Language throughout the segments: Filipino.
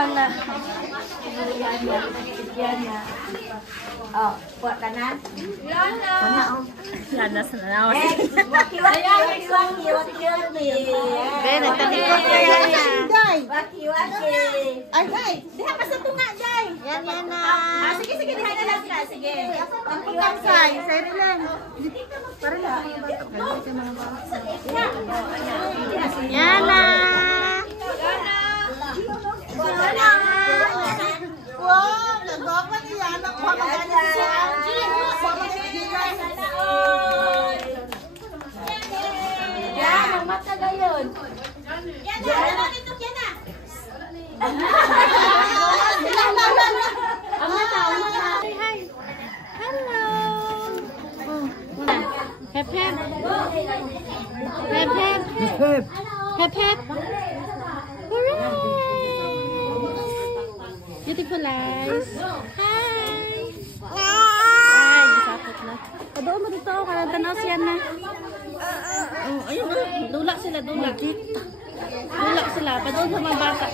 Yana. Yana. Oh, buat kanan. Yana. Yana sana. Waki-waki. Ben, nagtalikod ka Yana. Waki-waki. Ay, Day. Diha ka sa tunga, Day. Yan, Yana. Sige, diha na lang ka. Sige. Say, say rin. Para lang. Yana. Wow, nagawa ni Yana ko maganda siya. Yan, ang mata gayon. Yana, dito Yana. Ang mata. Say hi. Hello. Hep hep. Hep hep. Hep hep. Hooray! Beautiful eyes. Hi. Ay, gisapot na. Padoon mo dito. Karang tanaw siya na. Oh, ayun na. Dulak sila, dulak. Dulak sila. Padoon sa mga bata.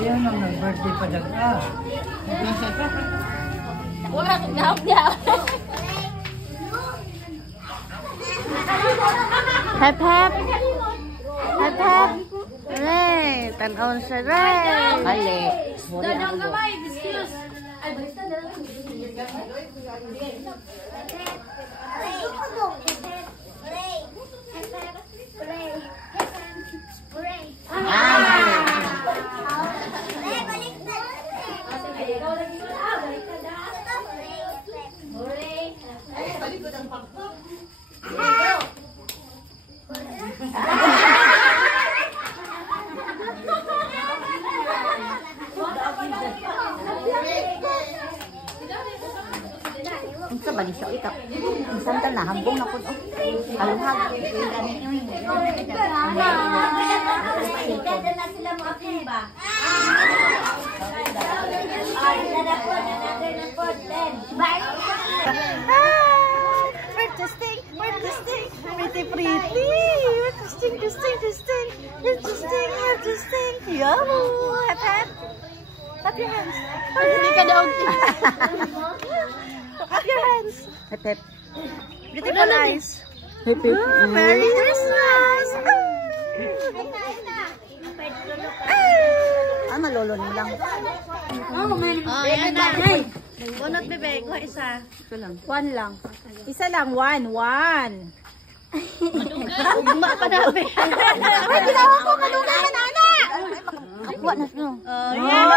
Ayan ang nag-birthday pa dyan. Wala kang gahap-gahap. Hep hep. Hep hep. Ray, tanaw siya Ray. Mali. Dadang kamay, excuse. Ay, balista na lang. Unsa ba ni siya ito? Unsa ta na hambong na pud. Haluhag. Kada na sila mo apil ba? Ay, na po then. Bye. We're testing. Pretty. We're testing. We're testing. Yummy. Hep hep. Clap your hands. Hindi ka daw. Clap your hands. Hep hep. Beautiful eyes. Hep hep. Merry Christmas. Malolo ni lang. Oh, yan na. Bunot bebe, kuha isa. Ito lang. One lang. Isa lang, one. Ugma pa nabi. Ay, ginawa ko kalungan, anak! Kapwa na no. Oh, yan.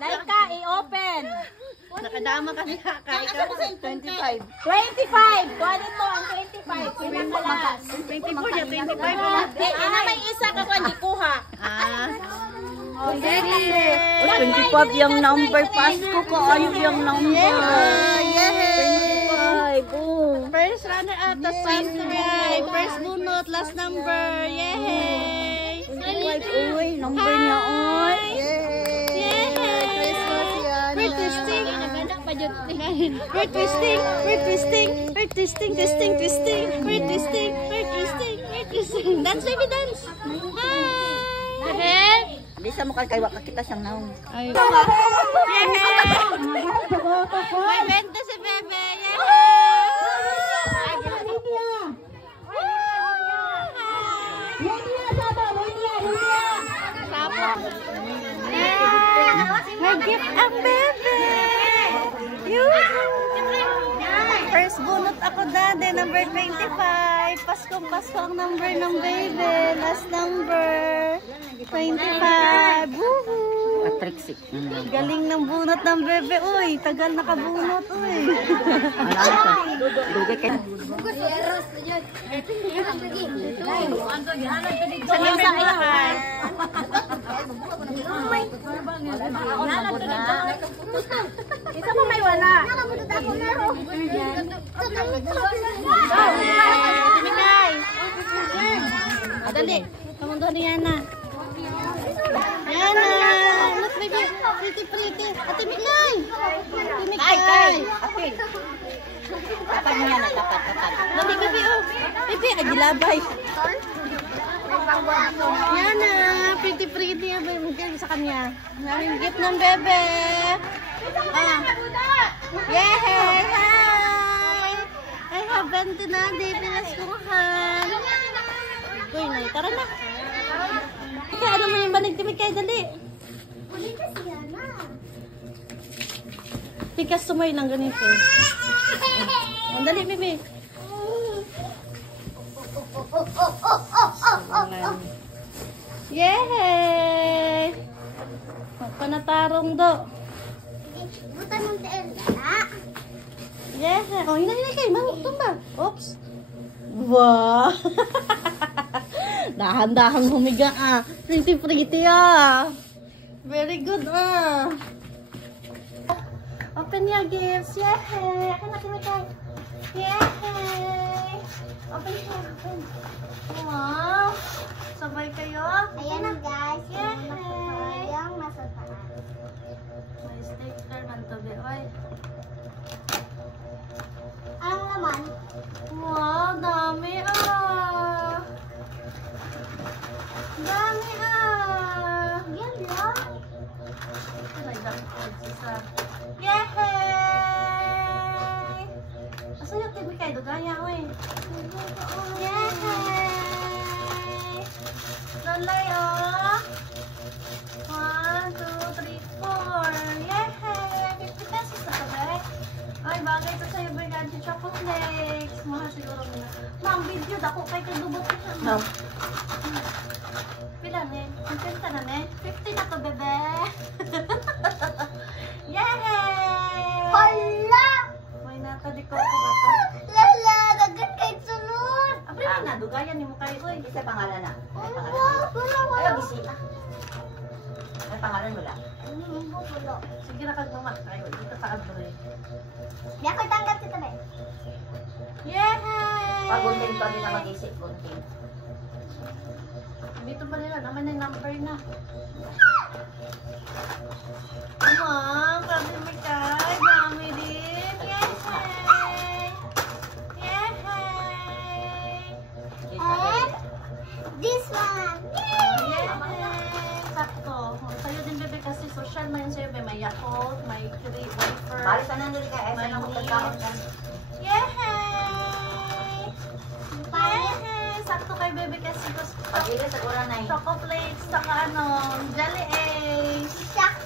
Laika, i-open. Nakadama ka sa kaika. 25. 25. Kuha dito ang 25. Pinakalas. 24 niya, 25. Ana may isa ka kung di kuha. Ah. Sige. 25 yung number. Pasko ko ayun yung number. Yay! 25. Oh. First runner up, the Sunray. First bunot, last number. Yay! 25. Uy, number niya. Uy. Yay! We're testing. We're twisting. Dance, baby, dance. Hi! Bisa mo kay wa kita siyang naong. Ay. Yay! May benta si Bebe. May gift ang Bebe. First bunot ako dati, number 25. Pasko ang number ng Bebe. Last number 25. Woohoo! Patrick. Galing ng bunot ng Bebe. Uy, tagal nakabunot. Uy. Ano ka? Dugay kay. Sa number 25. Isa pa may wala. Simigay. Dali. Kamundo ni Yana. Yana! Look, baby. Pretty. Ate Mikay! Ate Mikay! Apil. Tapat mo yan, tapat. Dali, baby, oh. Baby, agilabay. Yana! Pretty yan, baby. Sa kanya. Namin gift ng bebe. Yay! Hi! I have 20 na, di pinaskuhan. Uy, nay, tara na. Kaya ano mo yung banig timig kayo, dali. Pikas sumoy lang ganito. Ang dali, baby. Yay! Panatarong do. Yeah. Oh, hinay kayo. Tumba. Oops. Wow. Dahan-dahang humiga ah. Pretty ah. Very good ah. Open your gifts. Yay. Akin na. Yay. Open. Wow. Sabay kayo. Ayan na guys. Yay. Yung nasa taas. May sticker man to be. Oy. Ang laman. Wow, dami ah. Dami ah. Yan lang. Yay! Asa yung tibi kayo? Dugaya, oy. Yay! Lalay, oh. 1, 2, 3, 4. Yay! 50 pesos na tabi. Ay, bagay ito sa'yo, Brigante Chocolates. Mahal siguro muna. Ma'am, video, dako kay kadubot ko siya. No. Pila ne? 50 na ne? 50 na to, bebe. Yay! Hala! May natali ko ako ba to? Lala! Dagat kay sunod! Apre mo na, dugayan ni mo kayo, oy. Isa pangalan na. Wala. Ayaw, bisita. May pangalan mo lang. Wala. Sige na kag mamat kayo. Dito sa abroy. Di ako tanggap si tabi. Yay! Pag gunting pa din na mag-isip, gunting. Dito pa nila, naman na yung number na. Ma'am, sabi mo kay, dami din. Yay! Yay! And this one. Yay! Sakto. Sa'yo din, bebe, kasi social na yun sa'yo, bebe. May Yakult, may wafer. Balik ka nandun ka, eh, saan ako pagkaon ka? Yay! Sakto kay bebe kasi gusto Pag-ilis sa ura na yun. choco plates, saka ano, jelly eggs.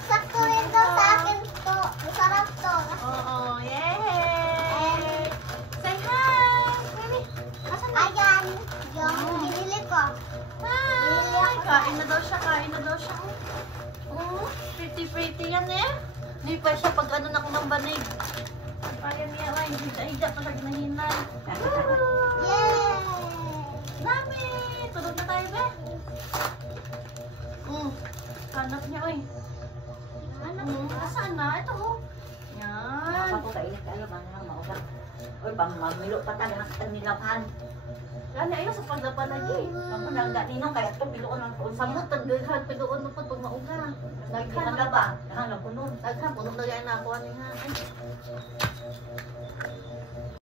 Sakto rin to sa akin to. Masarap to. Oo, yay! Say hi! Baby, asan na? Ayan. Yung binili ko. Hi! Kain na daw siya. Oh, pretty yan eh. Hindi pa siya pag ano na ko ng banig. Kaya niya, ay, higa pa siya ginahinay. Yay! Dami! Tulog na tayo, be. Hanap niya, oy. Asan na? Ito, oh. Yan. Ako kailit ka, alam, ano, mausap. Uy, mamilo pa tayo, nakita nilapan. Gani, ayaw sa paglapan lagi. Ako nang ninong, kaya ito, piloon ng puso. Samot, tagdaghan, pidoon mo po pag mauga. Nagkita ka ba? Nahang na puno. Daghan, puno na yan na ako. Ano nga?